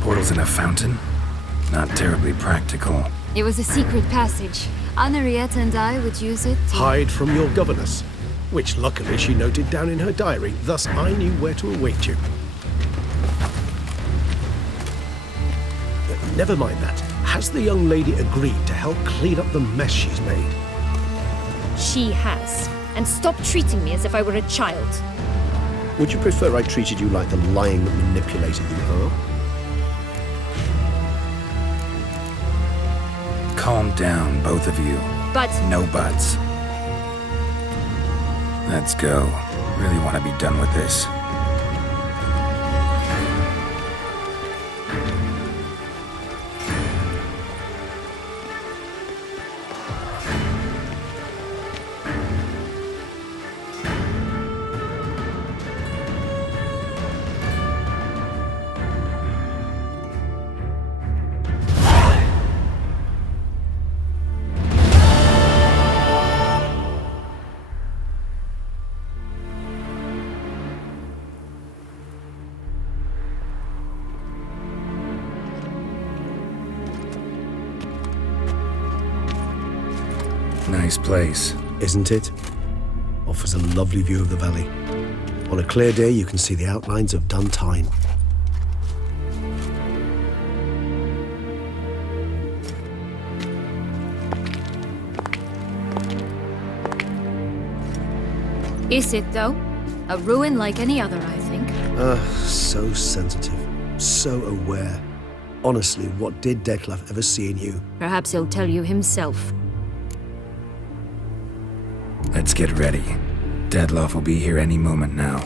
Portals in a fountain? Not terribly practical. It was a secret passage. Henriette and I would use it to... Hide from your governess, which luckily she noted down in her diary, thus I knew where to await you. Never mind that. Has the young lady agreed to help clean up the mess she's made? She has. And stop treating me as if I were a child. Would you prefer I treated you like the lying manipulator you are? Calm down, both of you. But... No buts. Let's go. Really want to be done with this. Nice place. Isn't it? Offers a lovely view of the valley. On a clear day, you can see the outlines of done time. Is it, though? A ruin like any other, I think. So sensitive. So aware. Honestly, what did Dettlaff ever see in you? Perhaps he'll tell you himself. Let's get ready. Dettlaff will be here any moment now.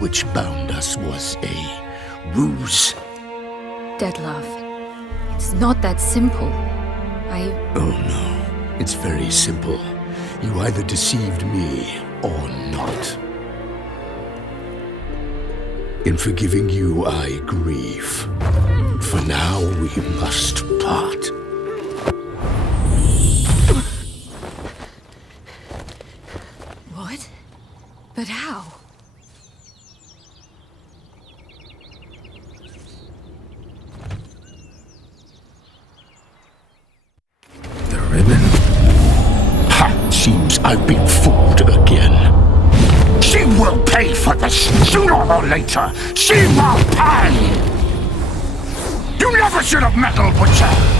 which bound us was a ruse. Dettlaff, it's not that simple. Oh no, it's very simple. You either deceived me or not. In forgiving you, I grieve. For now, we must part. What? But how? The ribbon? Ha! Seems I've been fooled again. She will pay for this, sooner or later! She will pay! You never should have meddled with her!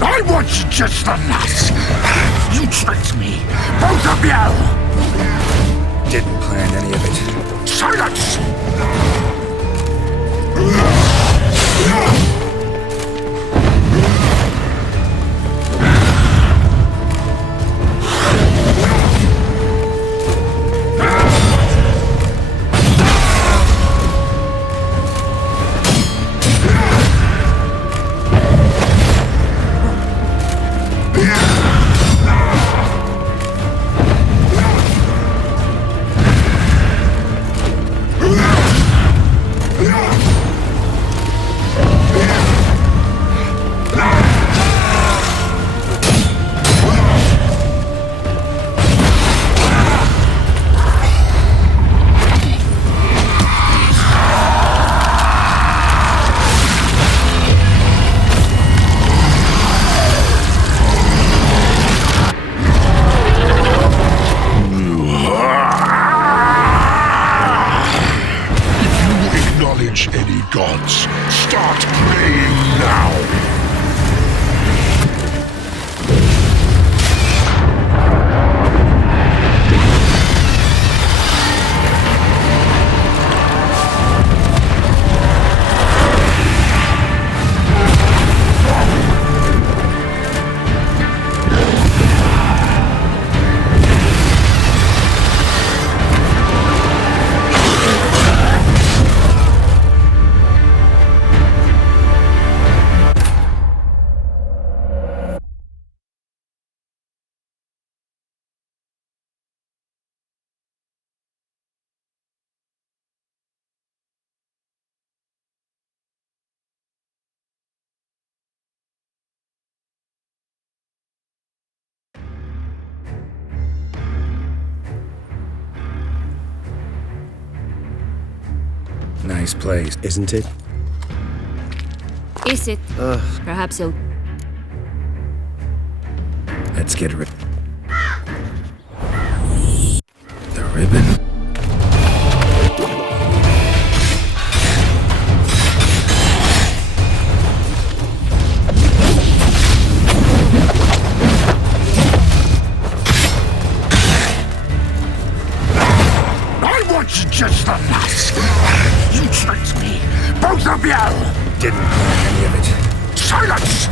I want you just the last. You tricked me, both of you! Didn't plan any of it. Silence! Any gods, start praying now! Nice place. Isn't it? Is it? Perhaps you'll... Let's get rid. The ribbon? Just the last. You tricked me, both of you! Didn't plan any of it. Silence!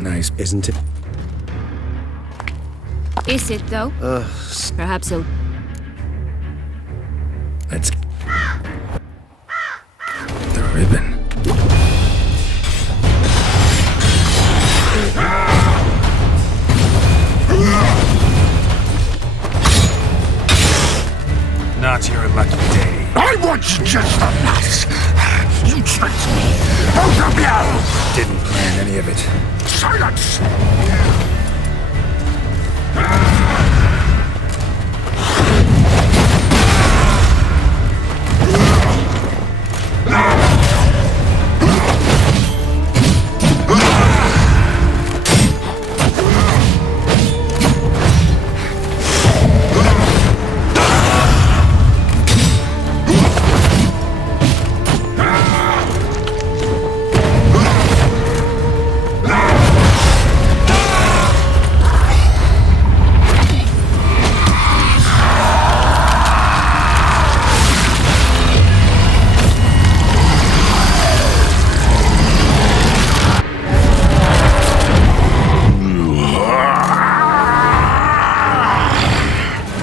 Nice. isn't it? Is it, though? Perhaps he'll... Let's... The ribbon. Not your lucky day. I want you just a mess. You tricked me. Both of you! Didn't plan any of it. Silence!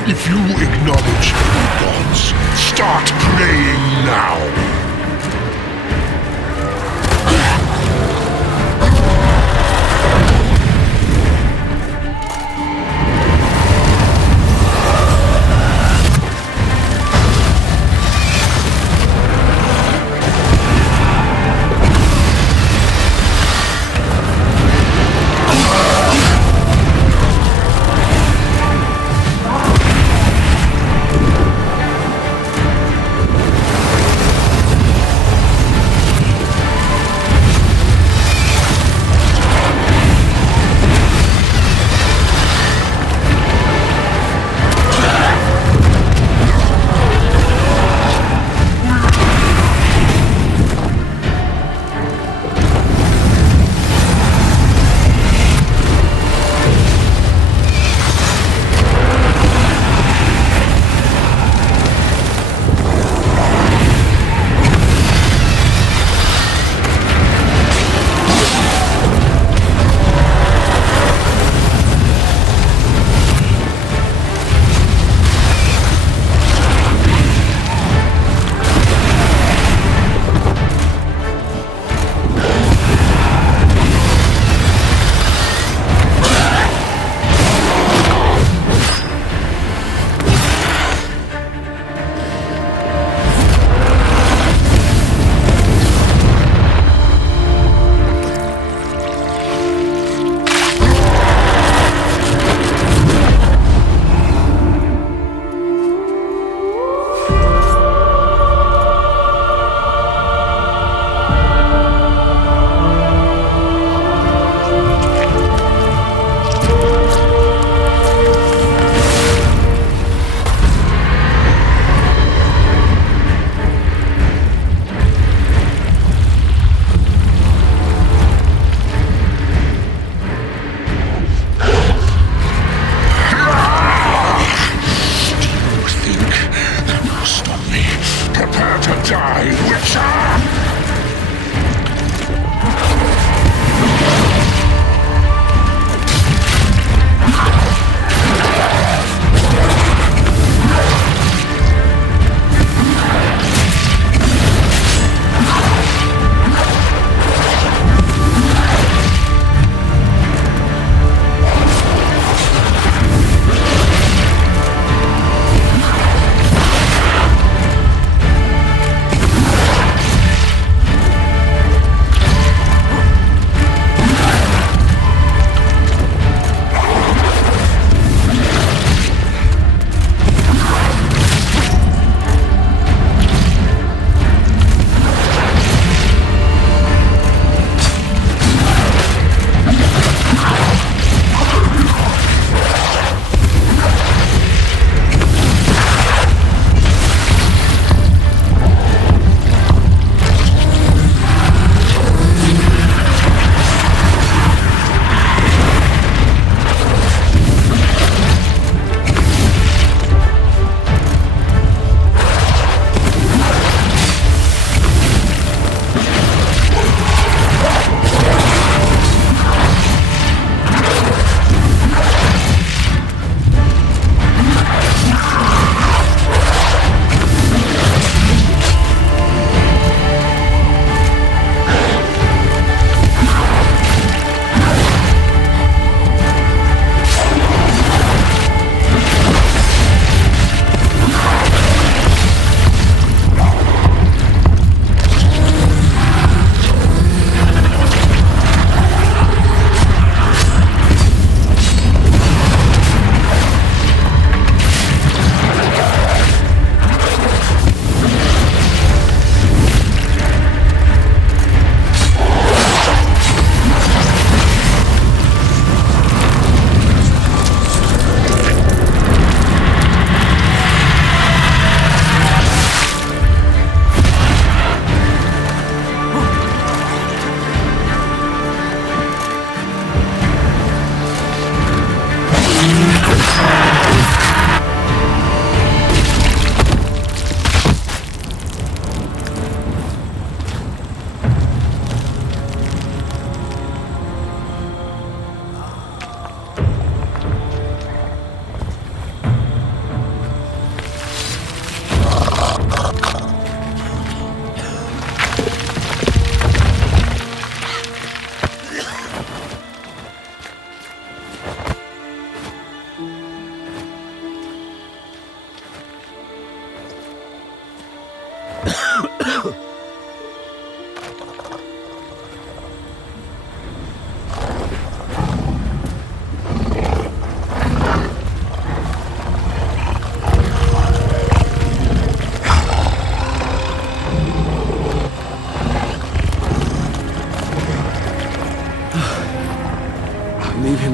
If you acknowledge the gods, start praying now.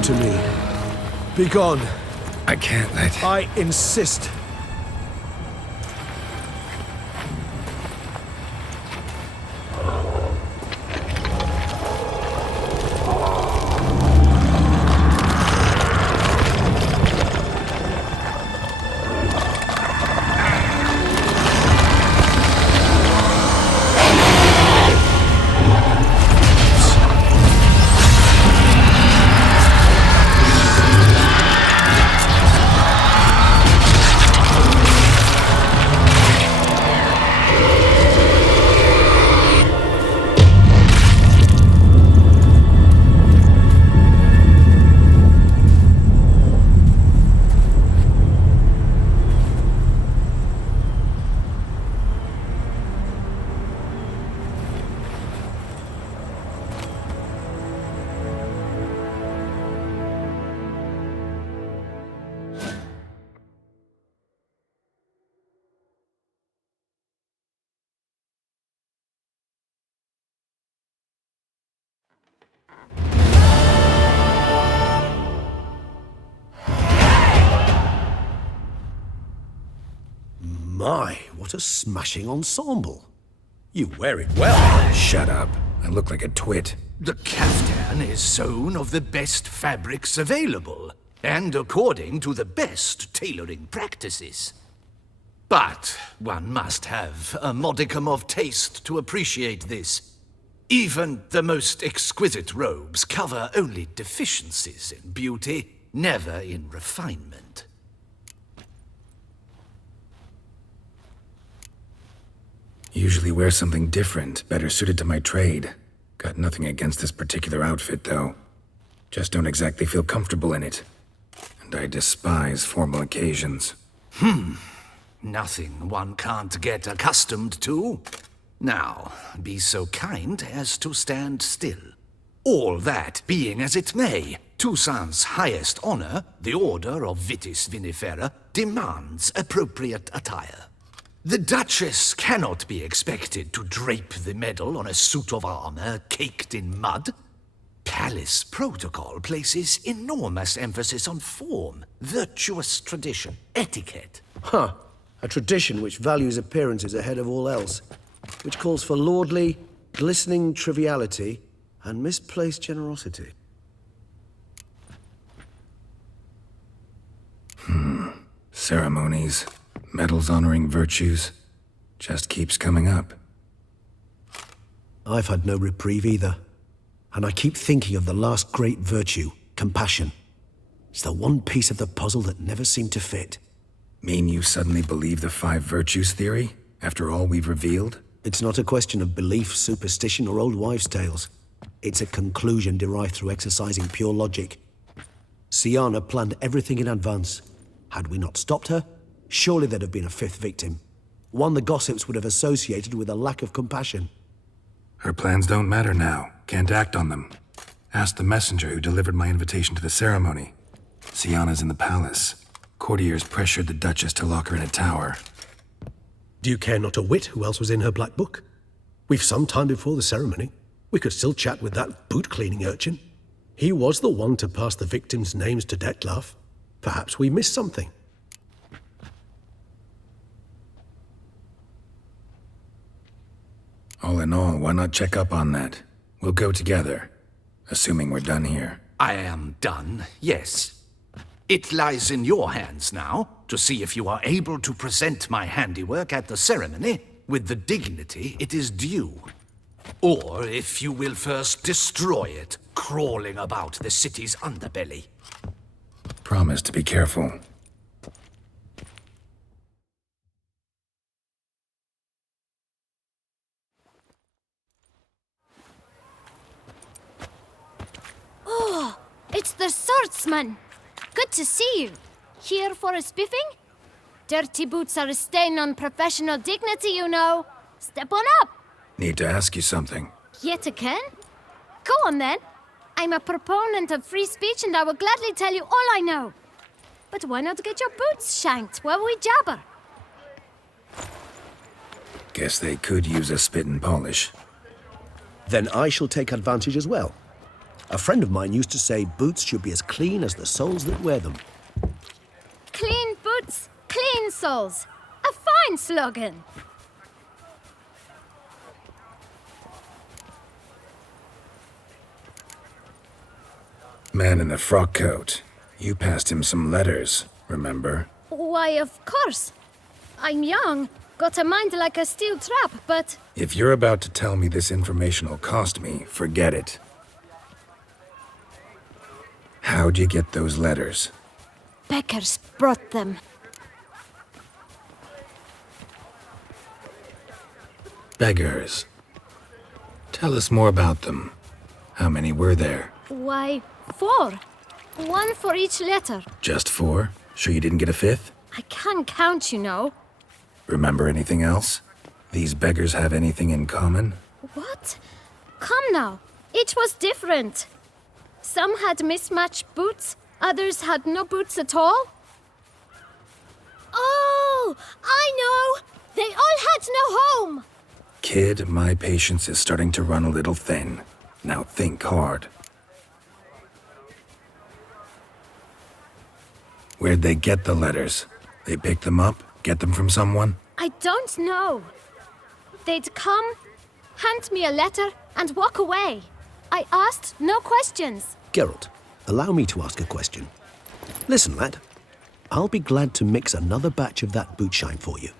to me. Be gone. I can't let... I insist. My, what a smashing ensemble. You wear it well. Shut up. I look like a twit. The caftan is sewn of the best fabrics available, and according to the best tailoring practices. But one must have a modicum of taste to appreciate this. Even the most exquisite robes cover only deficiencies in beauty, never in refinement. Usually wear something different, better suited to my trade. Got nothing against this particular outfit, though. Just don't exactly feel comfortable in it. And I despise formal occasions. Nothing one can't get accustomed to. Now, be so kind as to stand still. All that being as it may, Toussaint's highest honor, the Order of Vitis Vinifera, demands appropriate attire. The Duchess cannot be expected to drape the medal on a suit of armor caked in mud. Palace protocol places enormous emphasis on form, virtuous tradition, etiquette. Huh. A tradition which values appearances ahead of all else. Which calls for lordly, glistening triviality and misplaced generosity. Ceremonies, medals honoring virtues, just keeps coming up. I've had no reprieve either. And I keep thinking of the last great virtue, compassion. It's the one piece of the puzzle that never seemed to fit. Mean you suddenly believe the 5 virtues theory, after all we've revealed? It's not a question of belief, superstition, or old wives' tales. It's a conclusion derived through exercising pure logic. Syanna planned everything in advance. Had we not stopped her, surely there'd have been a 5th victim. One the gossips would have associated with a lack of compassion. Her plans don't matter now. Can't act on them. Ask the messenger who delivered my invitation to the ceremony. Syanna's in the palace. Courtiers pressured the Duchess to lock her in a tower. Do you care not a whit who else was in her black book? We've some time before the ceremony. We could still chat with that boot-cleaning urchin. He was the one to pass the victims' names to Dettlaff. Perhaps we missed something. All in all, why not check up on that? We'll go together, assuming we're done here. I am done, yes. It lies in your hands now to see if you are able to present my handiwork at the ceremony with the dignity it is due. Or if you will first destroy it, crawling about the city's underbelly. Promise to be careful. Oh, it's the swordsman. Good to see you. Here for a spiffing? Dirty boots are a stain on professional dignity, you know. Step on up. Need to ask you something. Yet again? Go on then. I'm a proponent of free speech and I will gladly tell you all I know. But why not get your boots shanked while we jabber? Guess they could use a spit and polish. Then I shall take advantage as well. A friend of mine used to say boots should be as clean as the soles that wear them. Clean boots, clean soles. A fine slogan. Man in the frock coat. You passed him some letters, remember? Why, of course. I'm young, got a mind like a steel trap, but... If you're about to tell me this information will cost me, forget it. How'd you get those letters? Beggars brought them. Beggars. Tell us more about them. How many were there? Why, 4. 1 for each letter. Just 4? Sure you didn't get a 5th? I can't count, you know. Remember anything else? These beggars have anything in common? What? Come now. Each was different. Some had mismatched boots, others had no boots at all. Oh, I know! They all had no home! Kid, my patience is starting to run a little thin. Now think hard. Where'd they get the letters? They pick them up? Get them from someone? I don't know. They'd come, hand me a letter, and walk away. I asked no questions. Geralt, allow me to ask a question. Listen, lad. I'll be glad to mix another batch of that bootshine for you.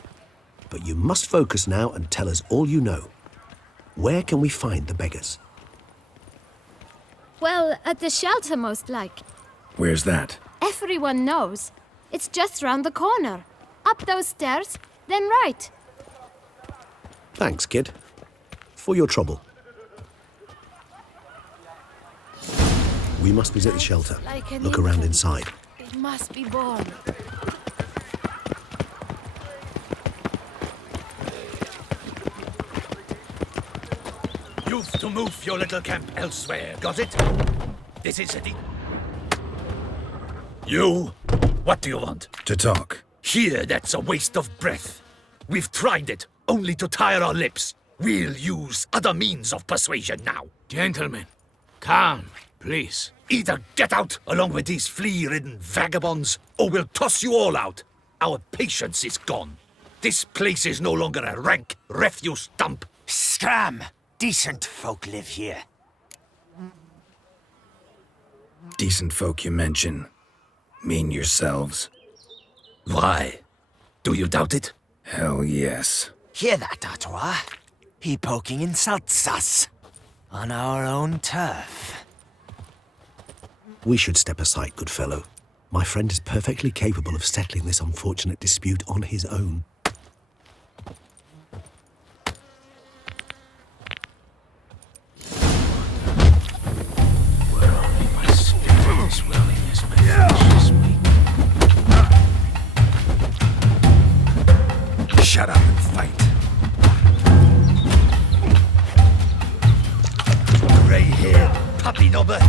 But you must focus now and tell us all you know. Where can we find the beggars? Well, at the shelter, most like. Where's that? Everyone knows. It's just round the corner. Up those stairs, then right. Thanks, kid. For your trouble. We must visit the shelter. Look around inside. It must be born. You've to move your little camp elsewhere, got it? This is it. You? What do you want? To talk. Here, that's a waste of breath. We've tried it, only to tire our lips. We'll use other means of persuasion now. Gentlemen, calm, please. Either get out along with these flea-ridden vagabonds, or we'll toss you all out. Our patience is gone. This place is no longer a rank refuse dump. Scram! Decent folk live here. Decent folk you mention. Mean yourselves. Why? Do you doubt it? Hell yes. Hear that, Artois? He poking insults us. On our own turf. We should step aside, good fellow. My friend is perfectly capable of settling this unfortunate dispute on his own. Shut up and fight. Grey-haired puppy knobber.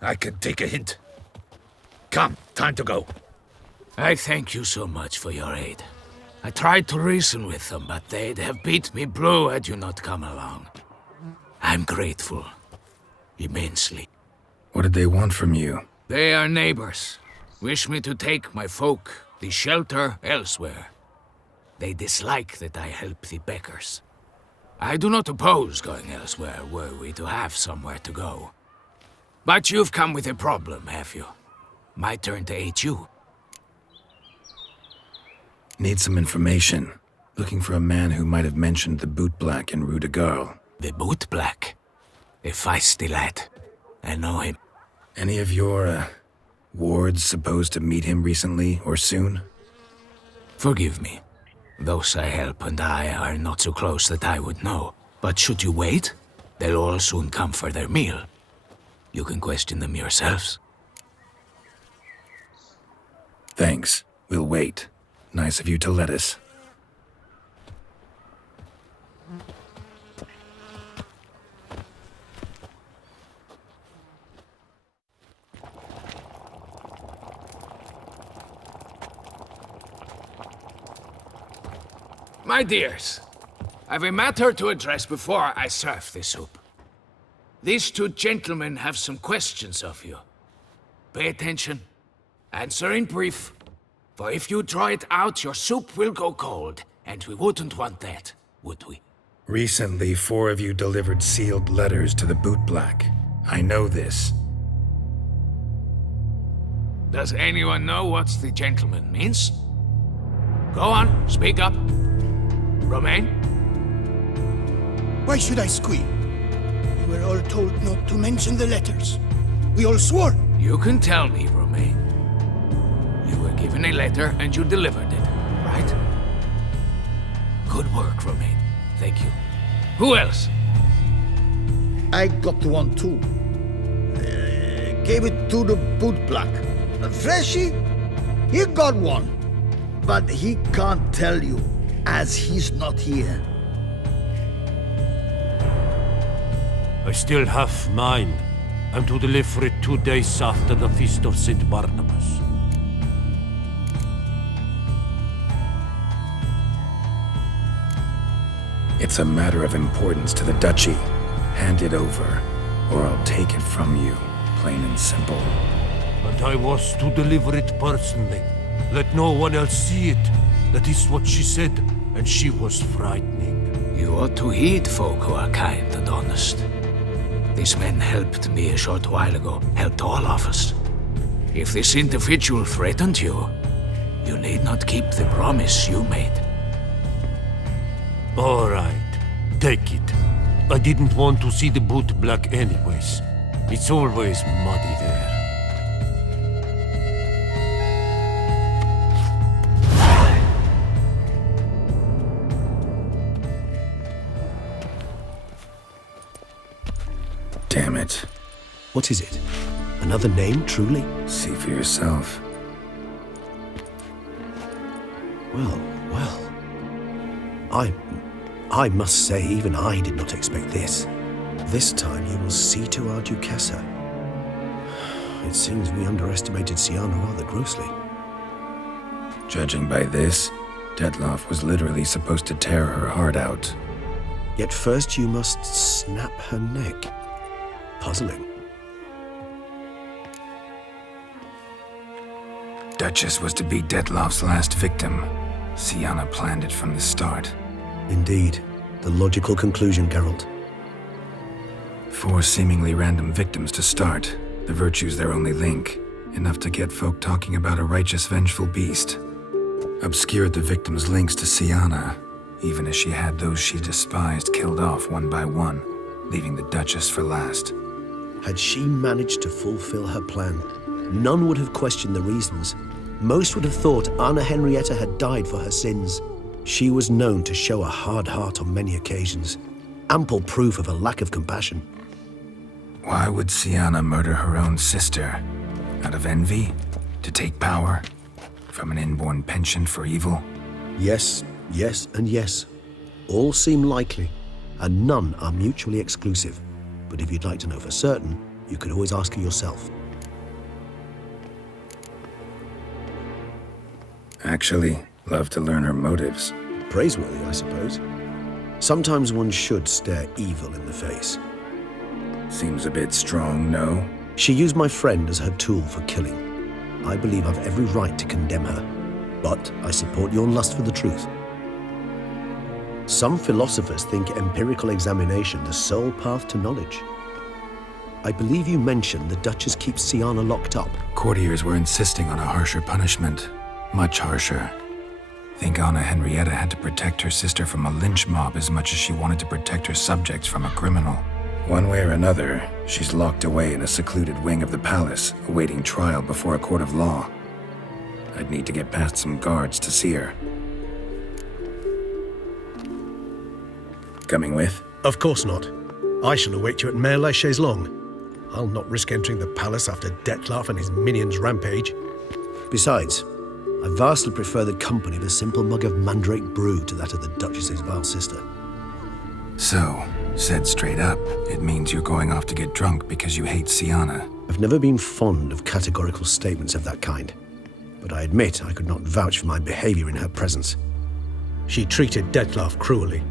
I can take a hint. Come, time to go. I thank you so much for your aid. I tried to reason with them, but they'd have beat me blue had you not come along. I'm grateful. Immensely. What did they want from you? They are neighbors. Wish me to take my folk, the shelter, elsewhere. They dislike that I help the beggars. I do not oppose going elsewhere, were we to have somewhere to go. But you've come with a problem, have you? My turn to aid you. Need some information. Looking for a man who might have mentioned the bootblack in Rue de Garl. The bootblack? A feisty lad. I know him. Any of your, wards supposed to meet him recently or soon? Forgive me. Those I help and I are not so close that I would know. But should you wait, they'll all soon come for their meal. You can question them yourselves. Thanks. We'll wait. Nice of you to let us. My dears, I've a matter to address before I serve the soup. These two gentlemen have some questions of you. Pay attention. Answer in brief. For if you draw it out, your soup will go cold, and we wouldn't want that, would we? Recently, 4 of you delivered sealed letters to the bootblack. I know this. Does anyone know what the gentleman means? Go on, speak up. Romain? Why should I squeal? We were all told not to mention the letters. We all swore. You can tell me, Romain. You were given a letter and you delivered it, right? Good work, Romain. Thank you. Who else? I got one too. Gave it to the bootblack. Freshy, he got one. But he can't tell you, as he's not here. I still have mine. I'm to deliver it 2 days after the Feast of St. Barnabas. It's a matter of importance to the Duchy. Hand it over, or I'll take it from you, plain and simple. And I was to deliver it personally. Let no one else see it. That is what she said, and she was frightening. You ought to heed folk who are kind and honest. These men helped me a short while ago, helped all of us. If this individual threatened you, you need not keep the promise you made. All right, take it. I didn't want to see the bootblack anyways. It's always muddy there. Damn it. What is it? Another name, truly? See for yourself. Well. I must say, even I did not expect this. This time you will see to our Duchessa. It seems we underestimated Siana rather grossly. Judging by this, Dettlaff was literally supposed to tear her heart out. Yet first you must snap her neck. Puzzling. Duchess was to be Dettlaff's last victim. Siana planned it from the start. Indeed. The logical conclusion, Geralt. 4 seemingly random victims to start. The virtue's their only link. Enough to get folk talking about a righteous, vengeful beast. Obscured the victims' links to Siana, even as she had those she despised killed off one by one, leaving the Duchess for last. Had she managed to fulfill her plan, none would have questioned the reasons. Most would have thought Anna Henrietta had died for her sins. She was known to show a hard heart on many occasions. Ample proof of a lack of compassion. Why would Siana murder her own sister? Out of envy? To take power? From an inborn penchant for evil? Yes, and yes. All seem likely, and none are mutually exclusive. But if you'd like to know for certain, You could always ask her yourself. Actually, love to learn her motives. Praiseworthy, I suppose. Sometimes one should stare evil in the face. Seems a bit strong, no? She used my friend as her tool for killing. I believe I've every right to condemn her, but I support your lust for the truth. Some philosophers think empirical examination the sole path to knowledge. I believe you mentioned the Duchess keeps Siana locked up. Courtiers were insisting on a harsher punishment. Much harsher. Think Anna Henrietta had to protect her sister from a lynch mob as much as she wanted to protect her subjects from a criminal. One way or another, she's locked away in a secluded wing of the palace, awaiting trial before a court of law. I'd need to get past some guards to see her. Coming with? Of course not. I shall await you at Mare la Chaise-Longue. I'll not risk entering the palace after Dettlaff and his minions rampage. Besides, I vastly prefer the company of a simple mug of mandrake brew to that of the Duchess's vile sister. So, said straight up, it means you're going off to get drunk because you hate Siana. I've never been fond of categorical statements of that kind, but I admit I could not vouch for my behavior in her presence. She treated Dettlaff cruelly,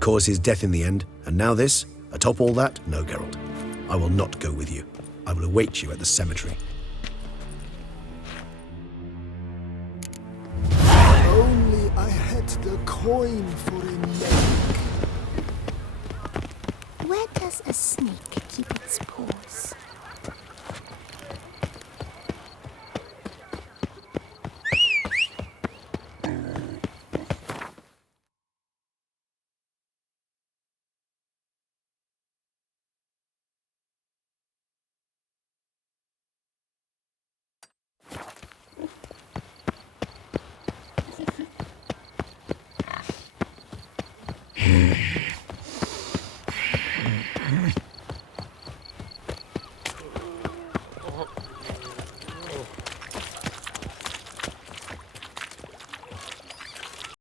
caused his death in the end, and now this? Atop all that, no, Geralt. I will not go with you. I will await you at the cemetery. Only I had the coin for a meg. Where does a snake keep its paws?